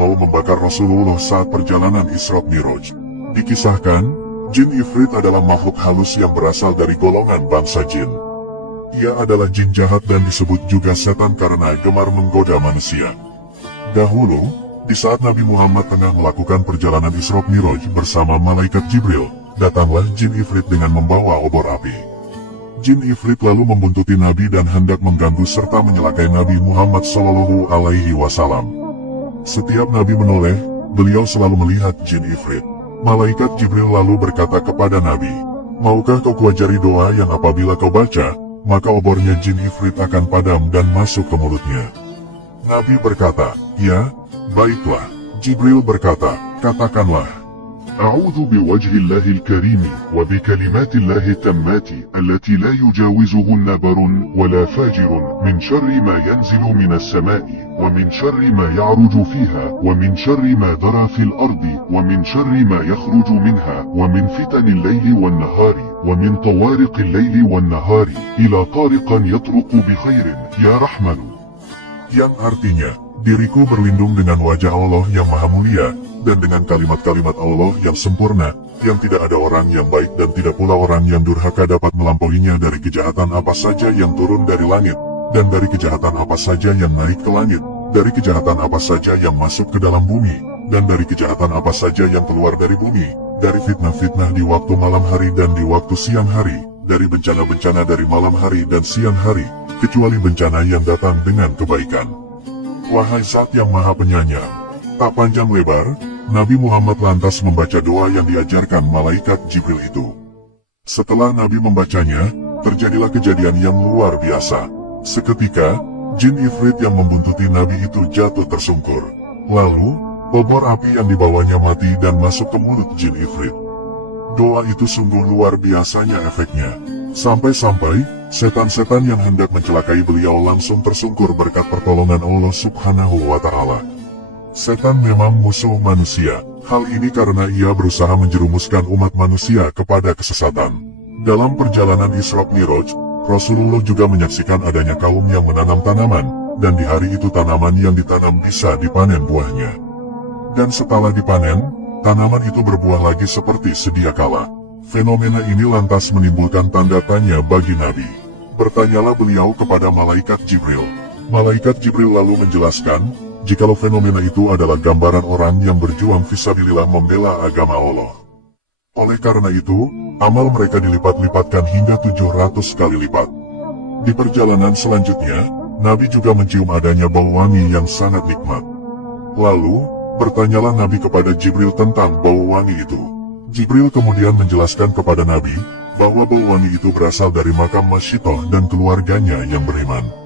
mau membakar Rasulullah saat perjalanan Isra Miraj. Dikisahkan, jin Ifrit adalah makhluk halus yang berasal dari golongan bangsa jin. Ia adalah jin jahat dan disebut juga setan karena gemar menggoda manusia. Dahulu, di saat Nabi Muhammad tengah melakukan perjalanan Isra Miraj bersama malaikat Jibril, datanglah jin Ifrit dengan membawa obor api. Jin Ifrit lalu membuntuti Nabi dan hendak mengganggu serta menyelakai Nabi Muhammad SAW. Setiap Nabi menoleh, beliau selalu melihat jin Ifrit. Malaikat Jibril lalu berkata kepada Nabi, "Maukah kau kuajari doa yang apabila kau baca, maka obornya jin Ifrit akan padam dan masuk ke mulutnya?" Nabi berkata, "Ya, baiklah." Jibril berkata, "Katakanlah, A'udzu biwajhillahil karim wa bikalimatillahi tammati allati la yujawizuhunna barun wala fajirun min syarri ma yanzilu minas sama'i wa min syarri ma ya'ruju fiha wa min syarri ma dara fil ardi wa min syarri ma yakhruju minha wa min fitanil laili wan nahari wa min tawariqil laili wan nahari ila tariqan yatruqu bi khairin ya rahmanu." Yang artinya, diriku berlindung dengan wajah Allah yang maha mulia, dan dengan kalimat-kalimat Allah yang sempurna, yang tidak ada orang yang baik dan tidak pula orang yang durhaka dapat melampauinya dari kejahatan apa saja yang turun dari langit, dan dari kejahatan apa saja yang naik ke langit, dari kejahatan apa saja yang masuk ke dalam bumi, dan dari kejahatan apa saja yang keluar dari bumi, dari fitnah-fitnah di waktu malam hari dan di waktu siang hari, dari bencana-bencana dari malam hari dan siang hari, kecuali bencana yang datang dengan kebaikan. Wahai Zat yang Maha Penyayang, tak panjang lebar, Nabi Muhammad lantas membaca doa yang diajarkan malaikat Jibril itu. Setelah Nabi membacanya, terjadilah kejadian yang luar biasa. Seketika, jin Ifrit yang membuntuti Nabi itu jatuh tersungkur. Lalu, obor api yang dibawanya mati dan masuk ke mulut jin Ifrit. Doa itu sungguh luar biasanya efeknya. Sampai-sampai, setan-setan yang hendak mencelakai beliau langsung tersungkur berkat pertolongan Allah Subhanahu wa Ta'ala. Setan memang musuh manusia. Hal ini karena ia berusaha menjerumuskan umat manusia kepada kesesatan. Dalam perjalanan Isra Miraj, Rasulullah juga menyaksikan adanya kaum yang menanam tanaman, dan di hari itu tanaman yang ditanam bisa dipanen buahnya. Dan setelah dipanen, tanaman itu berbuah lagi seperti sedia kala. Fenomena ini lantas menimbulkan tanda tanya bagi Nabi. Bertanyalah beliau kepada malaikat Jibril. Malaikat Jibril lalu menjelaskan, jikalau fenomena itu adalah gambaran orang yang berjuang fisabilillah membela agama Allah. Oleh karena itu, amal mereka dilipat-lipatkan hingga 700 kali lipat. Di perjalanan selanjutnya, Nabi juga mencium adanya bau wangi yang sangat nikmat. Lalu, bertanyalah Nabi kepada Jibril tentang bau wangi itu. Jibril kemudian menjelaskan kepada Nabi, bahwa bau wangi itu berasal dari makam Masyitoh dan keluarganya yang beriman.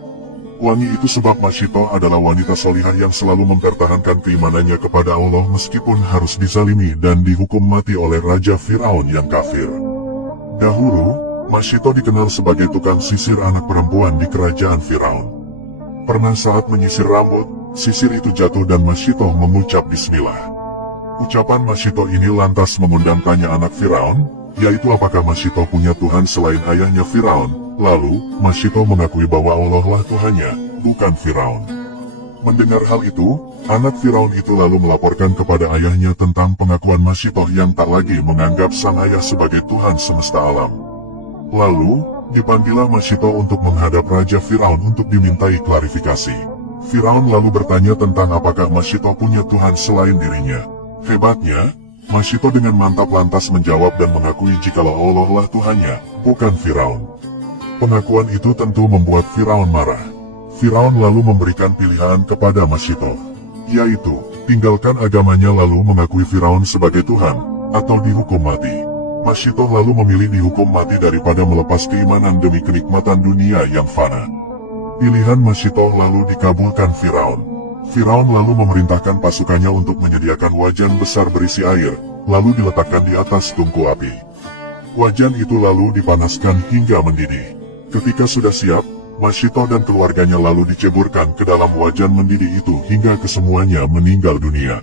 Wangi itu sebab Masyitoh adalah wanita solihah yang selalu mempertahankan keimanannya kepada Allah meskipun harus dizalimi dan dihukum mati oleh Raja Firaun yang kafir. Dahulu, Masyitoh dikenal sebagai tukang sisir anak perempuan di kerajaan Firaun. Pernah saat menyisir rambut, sisir itu jatuh dan Masyitoh mengucap bismillah. Ucapan Masyitoh ini lantas mengundang tanya anak Firaun, yaitu apakah Masyitoh punya Tuhan selain ayahnya Firaun. Lalu, Masyitoh mengakui bahwa Allah lah Tuhannya, bukan Firaun. Mendengar hal itu, anak Firaun itu lalu melaporkan kepada ayahnya tentang pengakuan Masyitoh yang tak lagi menganggap sang ayah sebagai Tuhan semesta alam. Lalu, dipanggillah Masyitoh untuk menghadap Raja Firaun untuk dimintai klarifikasi. Firaun lalu bertanya tentang apakah Masyitoh punya Tuhan selain dirinya. Hebatnya, Masyitoh dengan mantap lantas menjawab dan mengakui jikalau Allah lah Tuhannya, bukan Firaun. Pengakuan itu tentu membuat Firaun marah. Firaun lalu memberikan pilihan kepada Masyitoh, yaitu, tinggalkan agamanya lalu mengakui Firaun sebagai Tuhan, atau dihukum mati. Masyitoh lalu memilih dihukum mati daripada melepas keimanan demi kenikmatan dunia yang fana. Pilihan Masyitoh lalu dikabulkan Firaun. Firaun lalu memerintahkan pasukannya untuk menyediakan wajan besar berisi air, lalu diletakkan di atas tungku api. Wajan itu lalu dipanaskan hingga mendidih. Ketika sudah siap, Masyitoh dan keluarganya lalu diceburkan ke dalam wajan mendidih itu hingga kesemuanya meninggal dunia.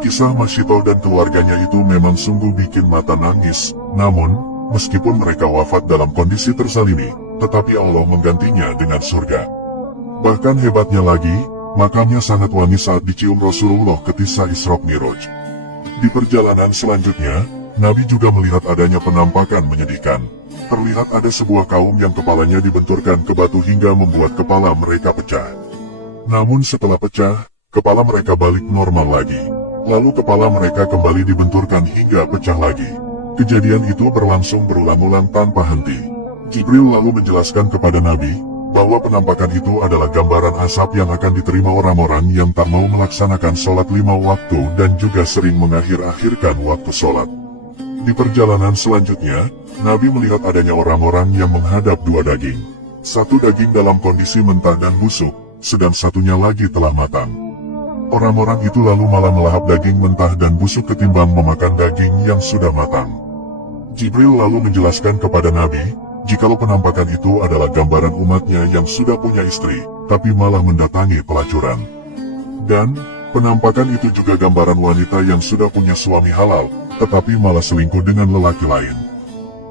Kisah Masyitoh dan keluarganya itu memang sungguh bikin mata nangis, namun, meskipun mereka wafat dalam kondisi terzalimi, tetapi Allah menggantinya dengan surga. Bahkan hebatnya lagi, Makanya sangat wangi saat dicium Rasulullah ketika Isra Mi'raj. Di perjalanan selanjutnya, Nabi juga melihat adanya penampakan menyedihkan. Terlihat ada sebuah kaum yang kepalanya dibenturkan ke batu hingga membuat kepala mereka pecah. Namun setelah pecah, kepala mereka balik normal lagi. Lalu kepala mereka kembali dibenturkan hingga pecah lagi. Kejadian itu berlangsung berulang-ulang tanpa henti. Jibril lalu menjelaskan kepada Nabi, bahwa penampakan itu adalah gambaran asap yang akan diterima orang-orang yang tak mau melaksanakan sholat 5 waktu dan juga sering mengakhir-akhirkan waktu sholat. Di perjalanan selanjutnya, Nabi melihat adanya orang-orang yang menghadap 2 daging. Satu daging dalam kondisi mentah dan busuk, sedang satunya lagi telah matang. Orang-orang itu lalu malah melahap daging mentah dan busuk ketimbang memakan daging yang sudah matang. Jibril lalu menjelaskan kepada Nabi, jikalau penampakan itu adalah gambaran umatnya yang sudah punya istri, tapi malah mendatangi pelacuran. Dan, penampakan itu juga gambaran wanita yang sudah punya suami halal, tetapi malah selingkuh dengan lelaki lain.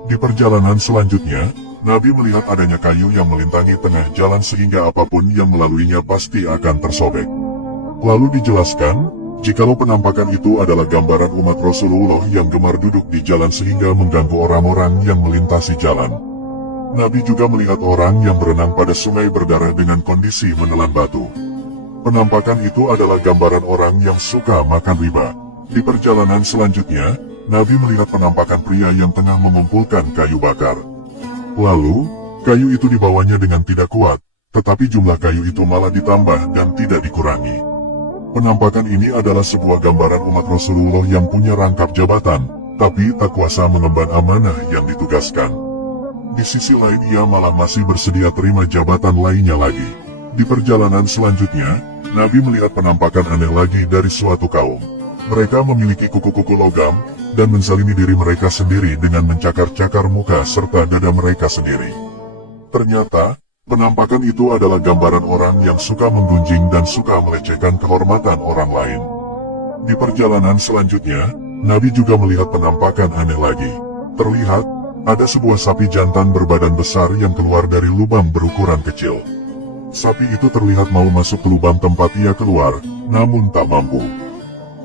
Di perjalanan selanjutnya, Nabi melihat adanya kayu yang melintangi tengah jalan sehingga apapun yang melaluinya pasti akan tersobek. Lalu dijelaskan, jikalau penampakan itu adalah gambaran umat Rasulullah yang gemar duduk di jalan sehingga mengganggu orang-orang yang melintasi jalan. Nabi juga melihat orang yang berenang pada sungai berdarah dengan kondisi menelan batu. Penampakan itu adalah gambaran orang yang suka makan riba. Di perjalanan selanjutnya, Nabi melihat penampakan pria yang tengah mengumpulkan kayu bakar. Lalu, kayu itu dibawanya dengan tidak kuat, tetapi jumlah kayu itu malah ditambah dan tidak dikurangi. Penampakan ini adalah sebuah gambaran umat Rasulullah yang punya rangkap jabatan, tapi tak kuasa mengemban amanah yang ditugaskan. Di sisi lain ia malah masih bersedia terima jabatan lainnya lagi. Di perjalanan selanjutnya, Nabi melihat penampakan aneh lagi dari suatu kaum. Mereka memiliki kuku-kuku logam, dan menzalimi diri mereka sendiri dengan mencakar-cakar muka serta dada mereka sendiri. Ternyata, penampakan itu adalah gambaran orang yang suka menggunjing dan suka melecehkan kehormatan orang lain. Di perjalanan selanjutnya, Nabi juga melihat penampakan aneh lagi. Terlihat, ada sebuah sapi jantan berbadan besar yang keluar dari lubang berukuran kecil. Sapi itu terlihat mau masuk ke lubang tempat ia keluar, namun tak mampu.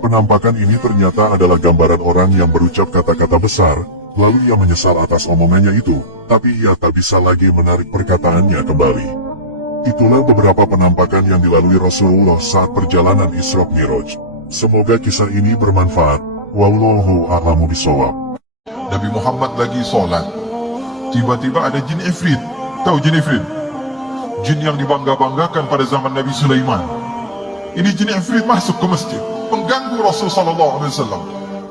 Penampakan ini ternyata adalah gambaran orang yang berucap kata-kata besar, lalu ia menyesal atas omongannya itu, tapi ia tak bisa lagi menarik perkataannya kembali. Itulah beberapa penampakan yang dilalui Rasulullah saat perjalanan Isra Mi'raj. Semoga kisah ini bermanfaat. Wallahu a'lamu bishawab. Nabi Muhammad lagi sholat, tiba-tiba ada jin Ifrit. Tahu jin Ifrit? Jin yang dibangga-banggakan pada zaman Nabi Sulaiman. Ini jin Ifrit masuk ke masjid, mengganggu Rasul sallallahu alaihi wasallam.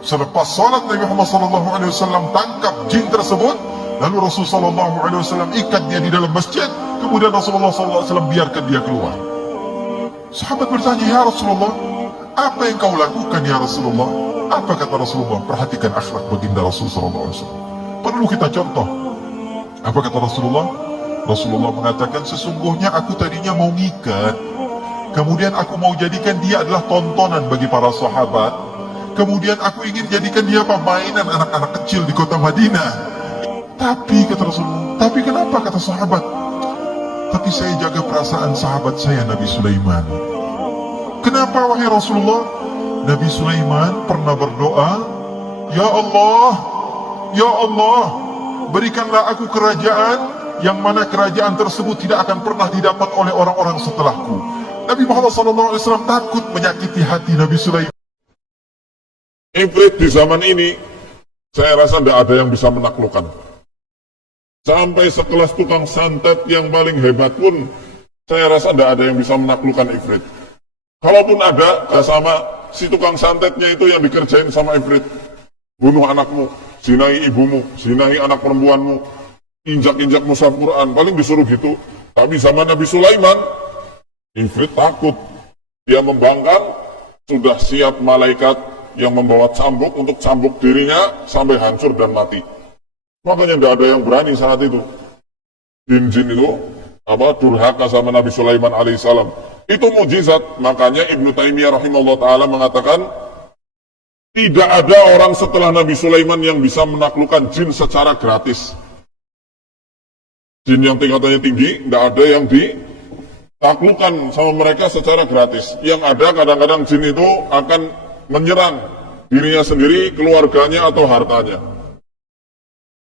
Selepas sholat, Nabi Muhammad sallallahu alaihi wasallam tangkap jin tersebut, lalu Rasul sallallahu alaihi wasallam ikat dia di dalam masjid, kemudian Rasulullah sallallahu alaihi wasallam biarkan dia keluar. Sahabat bertanya, "Ya Rasulullah, apa yang kau lakukan ya Rasulullah?" Apa kata Rasulullah? Perhatikan akhlak baginda Rasul sallallahu alaihi wasallam. Perlu kita contoh. Apa kata Rasulullah? Rasulullah mengatakan, sesungguhnya aku tadinya mau ngikat, kemudian aku mau jadikan dia adalah tontonan bagi para sahabat, kemudian aku ingin jadikan dia permainan anak-anak kecil di kota Madinah. Tapi kata Rasulullah, tapi kenapa kata sahabat? Tapi saya jaga perasaan sahabat saya Nabi Sulaiman. Kenapa wahai Rasulullah? Nabi Sulaiman pernah berdoa, "Ya Allah, Ya Allah, berikanlah aku kerajaan yang mana kerajaan tersebut tidak akan pernah didapat oleh orang-orang setelahku." Nabi Muhammad SAW takut menyakiti hati Nabi Sulaiman. Ifrit di zaman ini, saya rasa tidak ada yang bisa menaklukkan. Sampai sekelas tukang santet yang paling hebat pun, saya rasa tidak ada yang bisa menaklukkan Ifrit. Kalaupun ada, sama si tukang santetnya itu yang dikerjain sama Ifrit. Bunuh anakmu, zinahi ibumu, zinahi anak perempuanmu, injak-injak mushaf Quran, paling disuruh gitu. Tapi sama Nabi Sulaiman, Ifrit takut. Dia membangkang, sudah siap malaikat yang membawa cambuk untuk cambuk dirinya sampai hancur dan mati. Makanya tidak ada yang berani saat itu. Jin-jin itu durhaka sama Nabi Sulaiman alaihissalam. Itu mujizat. Makanya Ibnu Taimiyah rahimahullah ta'ala mengatakan, tidak ada orang setelah Nabi Sulaiman yang bisa menaklukkan jin secara gratis. Jin yang tingkatannya tinggi, tidak ada yang taklukan sama mereka secara gratis. Yang ada kadang-kadang jin itu akan menyerang dirinya sendiri, keluarganya, atau hartanya.